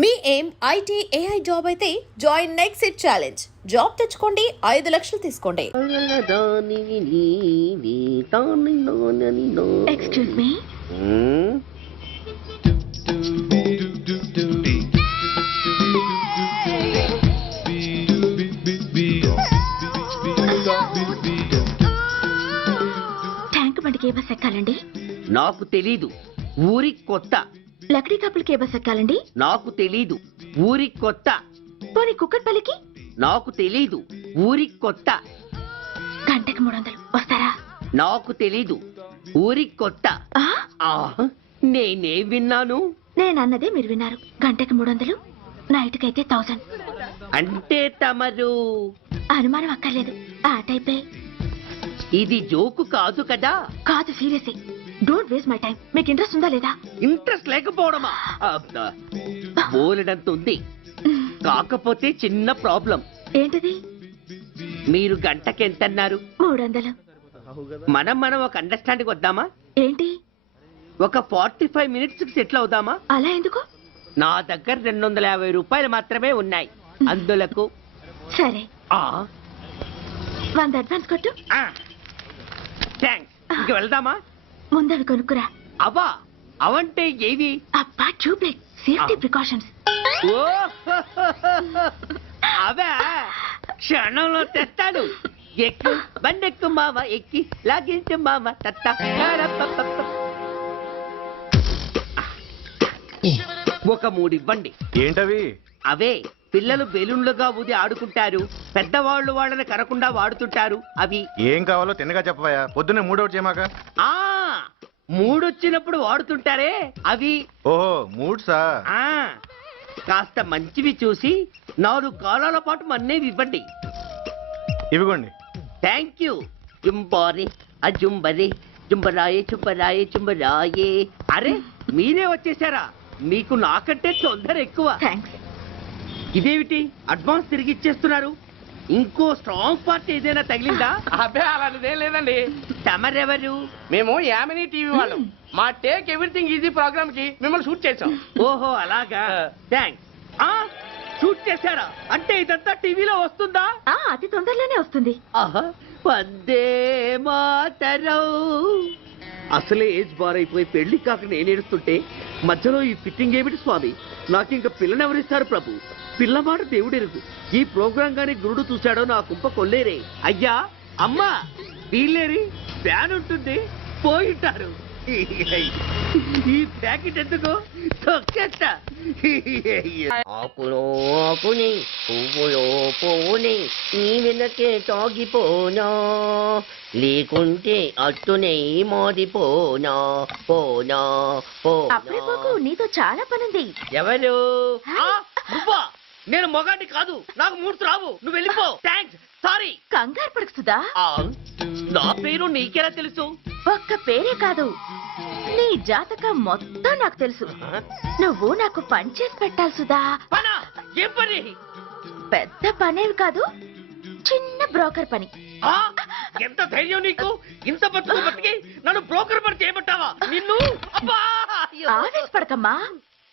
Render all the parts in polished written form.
మీ ఏం IT AI job అయితే join next it challenge. Job తెచ్చుకోండి, 5 లక్షలు తీసుకోండి. ఎక్స్క్యూజ్ మీ, ట్యాంక్ బండికి ఏ బస్ ఎక్కాలండి? నాకు తెలీదు, ఊరి కొత్త. లక్డీ కప్పులకి ఏ బస్ ఎక్కాలండి? నాకు తెలీదు, ఊరి కొత్త. పోనీ కుక్కట్పల్లికి? నాకు తెలీదు, ఊరి కొత్త. గంటకి 300 వస్తారా? నాకు తెలీదు, ఊరి కొత్త. నేనే విన్నాను. నేనన్నదే మీరు విన్నారు. గంటకి 300, నైట్కి అయితే 1000. అంటే తమరు అనుమానం అక్కర్లేదు, ఆ టైపే. ఇది జోకు కాదు కదా? కాదు, serious. Don't waste my time. మీకు ఇంట్రెస్ట్ ఉందా లేదా? ఇంట్రెస్ట్ లేకపోవడమా? బోలెడంత ఉంది, కాకపోతే చిన్న ప్రాబ్లం. ఏంటిది? మీరు గంటకి ఎంత అన్నారు? 300. మనం ఒక అండర్స్టాండింగ్ వద్దామా? ఏంటి? ఒక 45 మినిట్స్ కి సెటిల్ అవుదామా? అలా ఎందుకు? నా దగ్గర 250 రూపాయలు మాత్రమే ఉన్నాయి. అందులకు సరే, 100 అడ్వాన్స్ కొట్టు. థ్యాంక్స్. ఇంక వెళ్దామా? ముందవి కొనుక్కురా. అవా అవంటే ఏవి? అబ్బా, ట్యూబ్లైట్, సేఫ్టీ ప్రికాషన్స్. అవే క్షణంలో తెస్తాను. ఎక్కు బండెక్కు మామ, ఎక్కి లాగించు మామ. ఒక 3 ఇవ్వండి. ఏంటవి? అవే పిల్లలు బెలూన్లుగా ఊది ఆడుకుంటారు, పెద్దవాళ్ళు వాళ్ళని కరకుండా వాడుతుంటారు. అవి ఏం కావాలో తిన్నగా చెప్పవయ్యా. పొద్దున్నే మూడోటి చేయమాక. 3 వచ్చినప్పుడు వాడుతుంటారే అవి. ఓహో, మూడ్సా? కాస్త మంచివి చూసి 4 కాలాల పాటు మన్నేవి ఇవ్వండి. ఇవ్వండి. Thank you. జుంబారి అజుంబరి జుంబరాయే చుంబరాయే చుంబరాయే. అరే, మీరే వచ్చేసారా? మీకు నాకంటే తొందర ఎక్కువ. థ్యాంక్స్. ఇదేమిటి అడ్వాన్స్ తిరిగి ఇచ్చేస్తున్నారు? ఇంకో స్ట్రాంగ్ పార్టీ ఏదైనా తగిలిందా? అబ్బే, అలాంటిదేం లేదండి. తమరెవరు? మేము యామినీ టీవీ వాళ్ళం. మా టేక్ ఎవ్రీథింగ్ ఈజీ ప్రోగ్రామ్ కి మిమ్మల్ని షూట్ చేసాం. ఓహో, అలాగా. థ్యాంక్స్. షూట్ చేశారా? అంటే ఇదంతా టీవీలో వస్తుందా? అతి తొందరలోనే వస్తుంది. వందే మాతరం. అసలే ఏజ్ బార్ అయిపోయి పెళ్లి కాక నేను ఏడుస్తుంటే మధ్యలో ఈ ఫిట్టింగ్ ఏమిటి స్వామి? నాకింక పిల్లనెవరిస్తారు ప్రభు? పిల్లమాట దేవుడెరుగు. ఈ ప్రోగ్రాం గాని గురుడు చూశాడో నా కుంప కొల్లేరే. అయ్యా, అమ్మా, వీళ్ళేరి ఫ్యాన్ ఉంటుంది, పోయింటారు. ఈ ప్యాకెట్ ఎందుకు తొక్కేస్తా. ఆకులో ఆకుని, పువ్వులో పువ్వుని, నీ వెనకే తాగిపోనా, లేకుంటే అట్టునే మారిపోనా. పోనా అప్పుడే నీతో చాలా పనుంది. ఎవరు? నువ్వా? నేను మొగాన్ని కాదు, నాకు 3 రావు. నువ్వు వెళ్ళిపో. Thanks, sorry. కంగారు పడుకుతుందా? నా పేరు నీకెలా తెలుసు? ఒక్క పేరే కాదు, నీ జాతకం మొత్తం నాకు తెలుసు. నువ్వు నాకు పని చేసి పెట్టాలి సుధా. పనా? ఏం పని? పెద్ద పనేవి కాదు, చిన్న బ్రోకర్ పని. ఎంత ధైర్యం నీకు? ఇంత బతికి నన్ను బ్రోకర్ పని చేయబట్టావా? నిన్ను ఆవేశపడకమ్మా.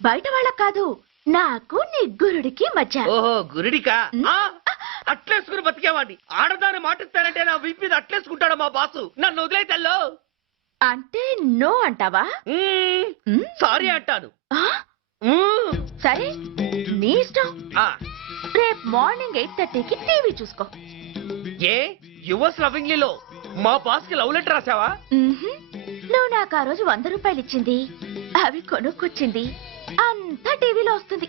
బయట వాళ్ళకి కాదు, నాకు నీ గురుడికి మధ్య. ఓహో, గురుడికా? అట్లేసుకుని బతికేవాడిని. ఆడదాన్ని మాటిస్తానంటే నా వీపు మీద అట్లేసుకుంటాడు మా బాసు. నన్ను వదిలేతల్లో. అంటే నో అంటావా? సారీ అంటాను. సరే, నీ ఇష్టం. రేపు మార్నింగ్ 8:30కి టీవీ చూసుకో. ఏ యువర్స్ లవింగ్లీలో మా బాస్ కి లవ్ లెటర్ రాసావా? నువ్వు నాకు ఆ రోజు 100 రూపాయలు ఇచ్చింది, అవి కొనుక్కొచ్చింది అంతా టీవీలో వస్తుంది.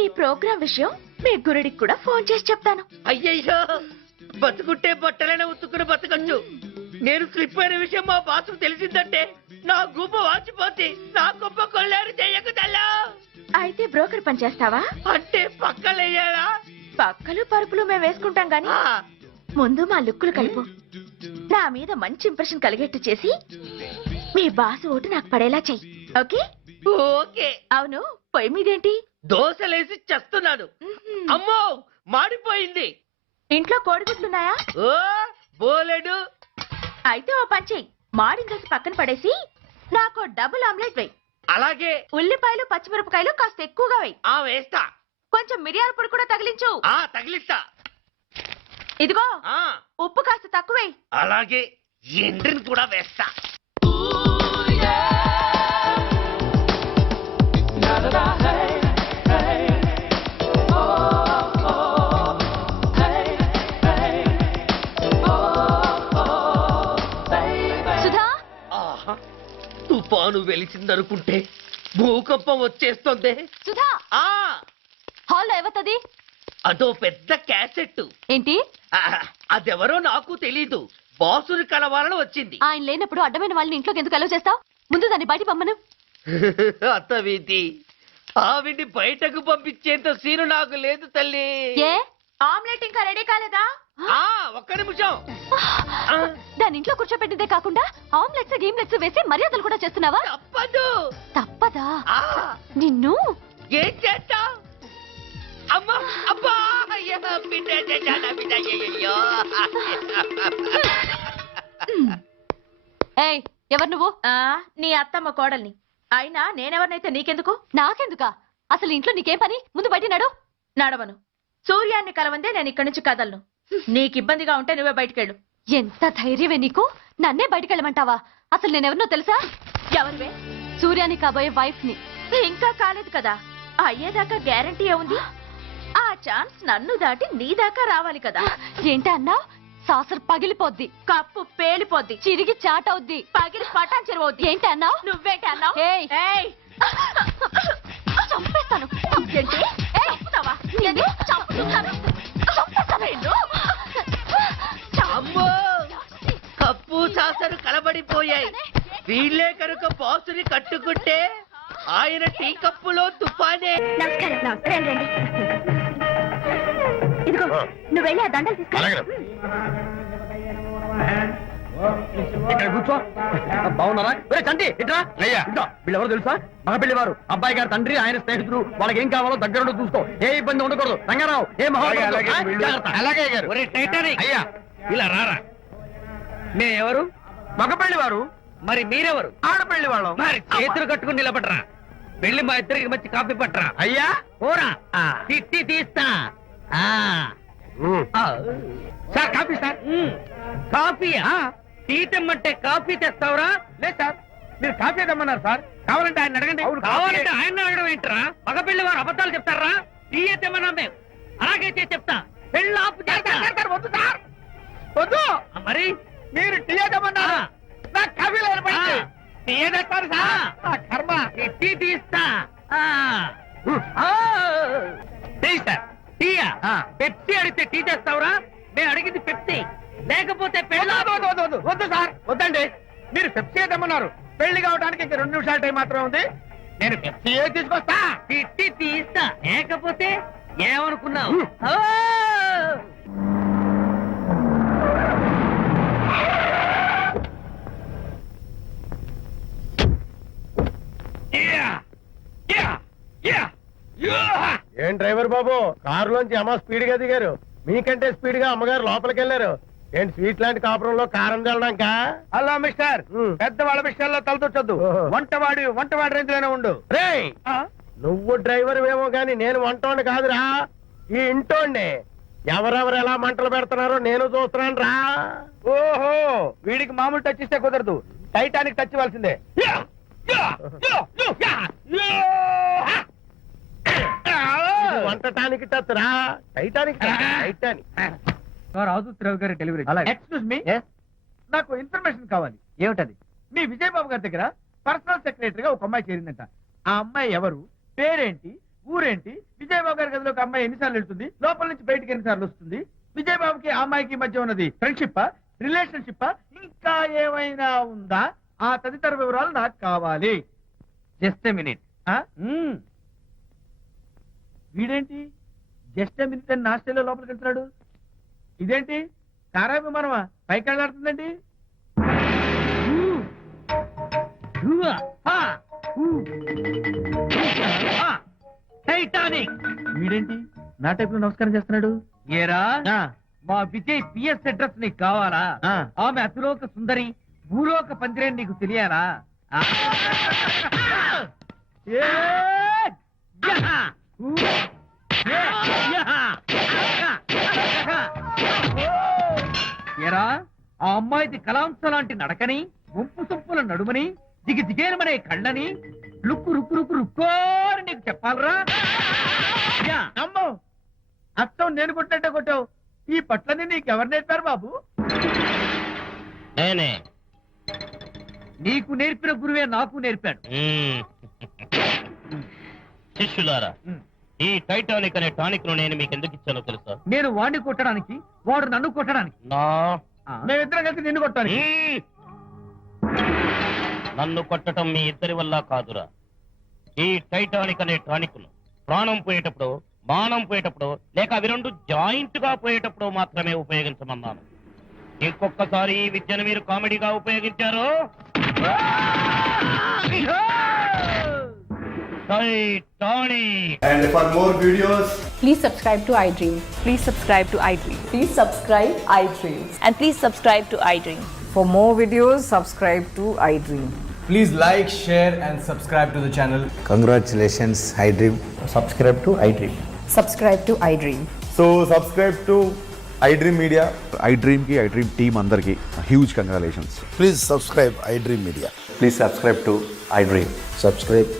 ఈ ప్రోగ్రాం విషయం మీ గురుడికి కూడా ఫోన్ చేసి చెప్తాను. అయ్యయ్యో, బతుకుంటే బట్టలైనా ఉత్తుకుని బతకచ్చు. నేను స్లిప్ అయిన విషయం మా బాసు తెలిసిందంటే నా గుబ్బ వాచిపోతే నా గొప్ప కొల్లారు చెయ్యకు తల్లా. అయితే బ్రోకర్ పని చేస్తావా? అంటే పక్కలేయాలా? పక్కలు పరుపులు మేము వేసుకుంటాం గాని ముందు మా లుక్కులు కలుపు. నా మీద మంచి ఇంప్రెషన్ కలిగేట్టు చేసి మీ బాసు ఓటు నాకు పడేలా చెయ్యి. ఓకే? ఓకే. అవును, పొయ్యి మీదేంటి? దోశలేసి చేస్తున్నాను. అమ్మో, మాడిపోయింది. ఇంట్లో కోడిగుడ్లున్నాయా? ఓ బోలెడు. అయితే ఓ పని చెయ్యి, మాడిన దోశ పక్కన పడేసి నాకు డబుల్ ఆమ్లెట్ వేయి. అలాగే. ఉల్లిపాయలు పచ్చిమిరపకాయలు కాస్త ఎక్కువగా వేయి. ఆ వేస్తా. కొంచెం మిరియాల పొడి కూడా తగిలించు. ఆ తగిలిస్తా. ఇదిగో ఆ ఉప్పు కాస్త తక్కువే. అలాగే. ఎండ్రిని కూడా వేస్తా. సుధా, ఆహా తుఫాను వెలిసిందనుకుంటే భూకంపం వచ్చేస్తుంది. సుధా, ఆ హాల్లో ఎవతది? అదో పెద్ద క్యాసెట్. ఏంటి? అదెవరో నాకు తెలీదు. బాసుని కలవాలని వచ్చింది. ఆయన లేనప్పుడు అడ్డమైన వాళ్ళని ఇంట్లోకి ఎందుకు అలౌ చేస్తావు? ముందు దాన్ని బయట పంపను. అత్తవిధి ఆవిడ్ని బయటకు పంపించేంత సీను నాకు లేదు తల్లి. ఏ ఆమ్లెట్ ఇంకా రెడీ కాలేదా? ఆ ఒక్క నిమిషం. ఆ, దాని ఇంట్లో కూర్చోపెట్టిందే కాకుండా ఆమ్లెట్స్ గీమ్లెట్స్ వేసి మర్యాదలు కూడా చేస్తున్నావా? తప్పదు. తప్పదా? ఆ నిన్ను ఏం చేస్తా? అమ్మా అబ్బా అయ్యా, బిడ్డ చేశానా, బిడ్డ, అయ్యయ్యో. ఏయ్, ఎవరు నువ్వు? నీ అత్తమ్మ కోడల్ని. అయినా నేనెవరినైతే నీకెందుకు? నాకెందుకా? అసలు ఇంట్లో నీకేం పని? ముందు బయట నడు. నడవను. సూర్యాన్ని కలవందే నేను ఇక్కడి నుంచి కదలను. నీకు ఇబ్బందిగా ఉంటే నువ్వే బయటకెళ్ళు. ఎంత ధైర్యమే నీకు? నన్నే బయటకెళ్ళమంటావా? అసలు నేనెవరినో తెలుసా? ఎవరివే? సూర్యాన్ని కాబోయే వైఫ్ ని. ఇంకా కాలేదు కదా, అయ్యేదాకా గ్యారంటీ ఏముంది? ఆ ఛాన్స్ నన్ను దాటి నీ దాకా రావాలి కదా. ఏంటి అన్నా? సాసర్ పగిలిపోద్ది, కప్పు పేలిపోద్ది, చిరిగి చాటవుద్ది, పగిలి పటాన్ చెరువవుద్ది. ఏంటి అన్నా? నువ్వేంటి అన్నా? చంపేస్తాను. ఏంటి? చంపుతావా? చంపుతాను. అమ్మో కప్పు చాసరు కలబడిపోయాయి. వీళ్ళే కనుక బాసుని కట్టుకుంటే ఆయన టీ కప్పులో తుఫానే. నమస్కారం. నమస్కారం. రండి. ఇదిగో నువ్వు వెళ్ళి ఆ దండలు తీసుకురా. ఇక్కడ కూర్చో. బాగున్నారా? చంటి ఇట్రా. వీళ్ళెవరో తెలుసా? మగ పెళ్లివారు, అబ్బాయి గారు తండ్రి, ఆయన స్నేహితులు. వాళ్ళకి ఏం కావాలో దగ్గరుండి చూసుకో. ఏ ఇబ్బంది ఉండకూడదు. రంగారావు ఏ అయ్యా ఇలా రారా. మే ఎవరు? మగ పెళ్లివారు. మరి మీరెవరు? ఆడపెళ్లి వాళ్ళం. మరి చేతులు కట్టుకుని నిలబడరా. వెళ్ళి మా ఇద్దరికి మంచి కాఫీ పట్టరా. అయ్యా పోరా, తిట్టి తీస్తా. Sir coffee sir. కాఫీయా? టీ తెమ్మంటే కాఫీ తెస్తావురా? లేదు సార్, మీరు కాఫీ తెమ్మన్నారు సార్. కావాలంటే ఆయన అడగండి. కావాలంటే ఆయన అడగడం ఏంటరా? మగ పెళ్లి వారు అబద్ధాలు చెప్తారా? టీ తెమ్మన్నా మేము అలాగైతే చెప్తా. పెళ్ళి ఆపు చేస్తారు. వద్దు సార్, వద్దు. మరి మీరు టీ తెమ్మన్నారు, నాకు కాఫీ లేదు. టీ తెస్తారు సార్. కర్మ. టీ తీస్తా. Tea sir. టీయా? పెప్సీ అడిగితే టీ తెస్తావురా? మేము అడిగింది పెప్సీ, లేకపోతే వద్దు సార్. వద్దండి, మీరు పెప్సీ తెమ్మన్నారు. పెళ్లి కావడానికి ఇంక 2 నిమిషాల టైం మాత్రం ఉంది. నేను పెప్సీ తీసుకొస్తా. తిట్టి తీస్తా, లేకపోతే ఏమనుకున్నావు? ఏం డ్రైవర్ బాబు, కారులోంచి అమ్మ స్పీడ్ గా దిగారు. మీకంటే స్పీడ్ గా అమ్మగారు లోపలికి వెళ్ళారు. ఏంటి స్వీట్ లాంటి కాపురంలో కారం చల్లడానికా? హలో మిస్టర్, పెద్దవాళ్ళ విషయాల్లో తలదొచ్చొద్దు. వంటవాడి రేంజ్ లోనే ఉండు. రేయ్, నువ్వు డ్రైవర్ ఏమో గాని నేను వంటోండి కాదురా, ఈ ఇంటోండి. ఎవరెవరు ఎలా మంటలు పెడుతున్నారో నేను చూస్తున్నాను రా. ఓహో, వీడికి మామూలు టచ్ ఇస్తే కుదరదు, టైటానిక్ టచ్ ఇవ్వాల్సిందే. ఇది వంటటానికి టచ్ రా, టైటానిక్ టైటానిక్. రాజురావు గారి డెలివరీ. ఎక్స్క్యూజ్ మీ, నాకు ఇన్ఫర్మేషన్ కావాలి. ఏమిటది? మీ విజయబాబు గారి దగ్గర పర్సనల్ సెక్రటరీగా ఒక అమ్మాయి చేరిందంట. ఆ అమ్మాయి ఎవరు, పేరేంటి, ఊరేంటి? విజయబాబు గారి గదిలోకి అమ్మాయి ఎన్నిసార్లు వెళ్తుంది, లోపల నుంచి బయటికి ఎన్నిసార్లు వస్తుంది? విజయబాబుకి ఆ అమ్మాయికి మధ్య ఉన్నది ఫ్రెండ్షిప్, రిలేషన్షిప్, ఇంకా ఏమైనా ఉందా? ఆ తదితర వివరాలు నాకు కావాలి. Just minute. వీడేంటి జస్ట్ మినిట్ అని నాస్టేలో లోపలికి వెళ్తున్నాడు? ఇదేంటి కారా విమానమా పైకి వెళ్ళాడుతుందండి? టైటానిక్. వీడేంటి నా టైప్ లో నమస్కారం చేస్తున్నాడు? ఏరా, మా విజయ్ పిఎస్ అడ్రస్ నీకు కావాలా? ఆమె అతిలోక సుందరి, భూలోక పందిరేని నీకు తెలియాలా? ఏ యహ! ఊ! ఏ యహ! యహ! ఏరా ఆ అమ్మాయిది కలాంస లాంటి నడకని గుంపు సొంపుల నడుమని దిగేలమనే కళ్ళని లుక్కు రుక్కు రుక్కు రుక్కోని నీకు చెప్పాలరా యా! అమ్మో అత్తం నేను కొట్టినట్టే కొట్టావు ఈ పట్లని నీకెవరు నేర్పారు బాబు నేనే నీకు నేర్పిన గురువే నాకు నేర్పాడు శిష్యులారా ఈ టైటానిక్ అనే టానిక్ ను నేను మీకు ఎందుకు ఇచ్చానో తెలుసా? నేను వాడిని కొట్టడానికి వాడు నన్ను కొట్టడానికి నా మేమిద్దరం కలిసి నిన్ను కొట్టాలి మ్మ్. నన్ను కొట్టడం మీ ఇద్దరి వల్ల కాదురా. ఈ టైటానిక్ అనే టానిక్ ను ప్రాణం పోయేటప్పుడు, మానం పోయేటప్పుడు, లేక అవి రెండు జాయింట్ గా పోయేటప్పుడు మాత్రమే ఉపయోగించమన్నాను. ఇంకొకసారి ఈ విద్యను మీరు కామెడీగా ఉపయోగించారు Titanic. And for more videos, Please subscribe to iDream. Please subscribe to iDream. Please subscribe iDream. And please subscribe to iDream. For more videos, subscribe to iDream. please like, share, and subscribe to the channel. Congratulations, iDream. Subscribe to iDream. Subscribe to iDream. So, subscribe to iDream Media. iDream ki iDream team అందరికి huge congratulations. Please subscribe iDream Media. Please subscribe to iDream. Subscribe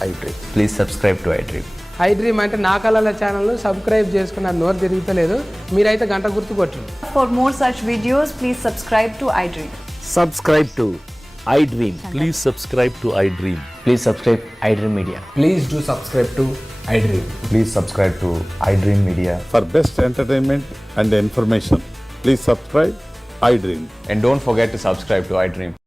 iDream. Please subscribe to iDream. iDream అంటే నా కళల channel subscribe చేసుకున్న నోరు తిరుగుతలేదు మీరైతే గంట గుర్తు కొట్టండి For more such videos, please subscribe to iDream. Subscribe to iDream. Please subscribe to iDream. Please subscribe iDream Media. Please do subscribe to iDream. Please subscribe to iDream Media. For best entertainment and information, please subscribe iDream. And don't forget to subscribe to iDream.